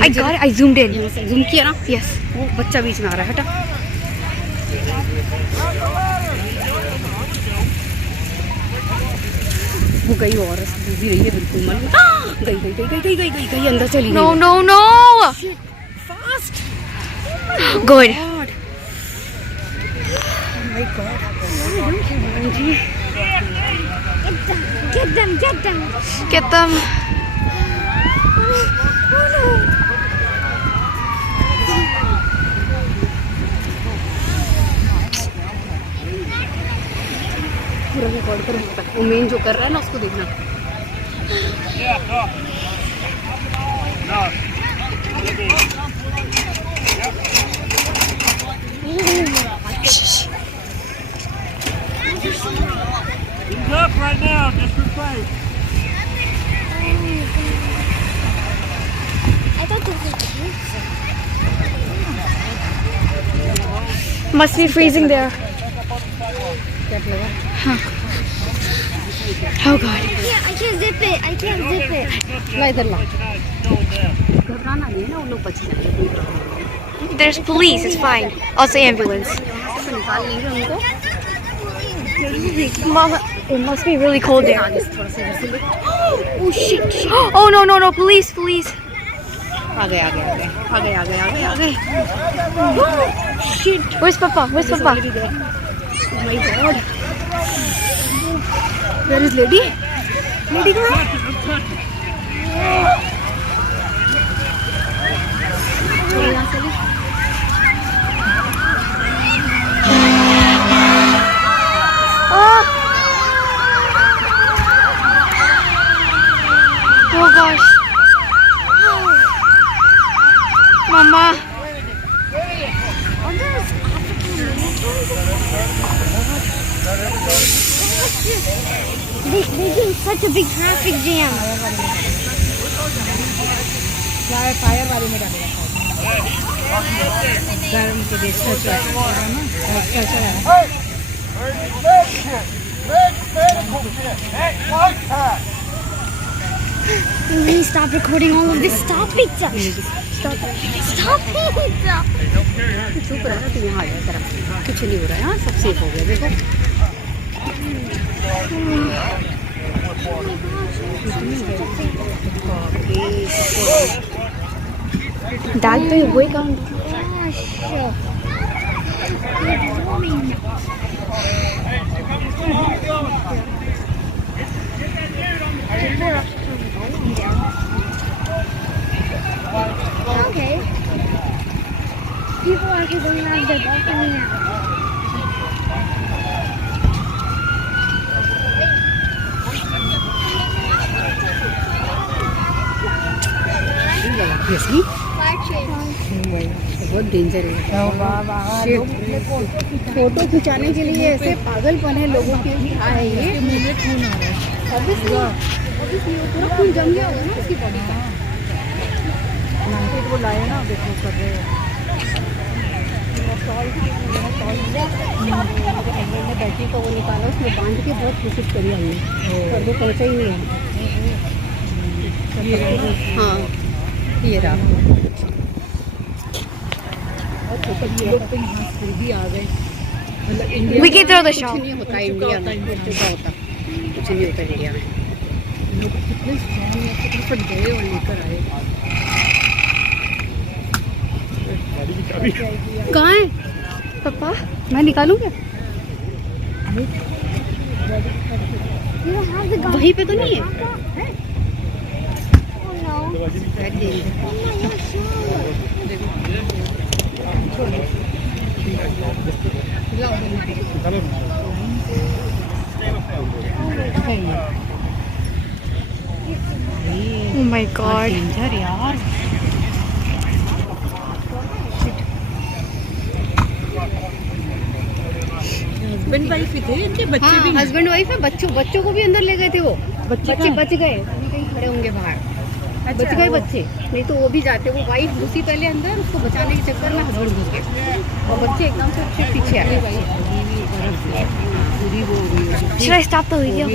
I got it. I zoomed in. Zoom किया ना, Yes. वो बच्चा बीच में आ रहा है, हटा। वो गई और डूबी रही है बिल्कुल, मन गई गई गई गई गई गई गई गई अंदर चली No, गई। no, no. Fast. Good. My God. Get them, get them. Get them. पूरा रिकॉर्ड करो, वो मेन जो कर रहा है ना उसको देखना। He's up right now, just replace. I thought this was pizza. Must be freezing there. क्या लगा? Oh God. I can't zip it. I can't zip it. ला इधर ला। घबराना नहीं है ना, वो लोग बच जाएंगे। There's police. It's fine. Also ambulance. तो निकाल लेंगे उनको। Mama, it must be really cold there. आगे से थोड़ा सा इधर से ले। Oh shit. Oh no, no, no. Police, police. आ गए आ गए आ गए आ गए आ गए आ गए आ गए। Shit. Where's Papa? Where's Papa? Oh my God. Where is lady? Lady कहाँ है? चलो यहाँ से ले। Oh gosh. Mama. They do such a big traffic jam. Fire वाले में डालेगा। गर्म के देश का चला है ना, अच्छा चला है। Please stop recording all of this. Stop it. Stop it. चुप रहा तो यहाँ आ जाए तरफ, कुछ नहीं हो रहा है, हाँ सब सेफ हो गया देखो। Dad, do you wake up? Okay. People are just going out their balcony now. Seriously? Fire train. बहुत डेंजर है। फोटो खिंचाने के लिए ऐसे पागलपन है लोगों के, क्या है ये? Obviously, पूरा खून जम गया होगा ना उसकी बॉडी का। वो लाए ना, देखो कर रहे हैं। बैटरी का वो निकाला, उसमें बांध के बहुत कोशिश करी हमने, पर वो पहुँचा ही नहीं है। हाँ ये रहा। और ये लोग तो यहाँ फिर भी आ गए। मतलब India We can throw the कुछ shell. नहीं होता इंडिया में, होता कुछ नहीं होता इंडिया में। लोग कितने फटाफट गए और लेकर आए। कहाँ है Papa? मैं निकालूँ क्या? You don't have the gun. वहीं पे तो नहीं है? Oh no. बैठ गई। Mama, you're Oh my God. Danger यार। हस्बैंड वाइफ ही थे, इनके बच्चे भी हस्बैंड वाइफ है। बच्चों को भी अंदर ले गए थे वो। बच्चे बच गए, अभी कहीं खड़े होंगे बाहर। बच गए बच्चे, नहीं तो वो भी जाते। वो वाइफ घुसी पहले अंदर, उसको बचाने के चक्कर में हस्बैंड घुस गए और बच्चे एकदम से उसके पीछे आ गए। Should I stop the video?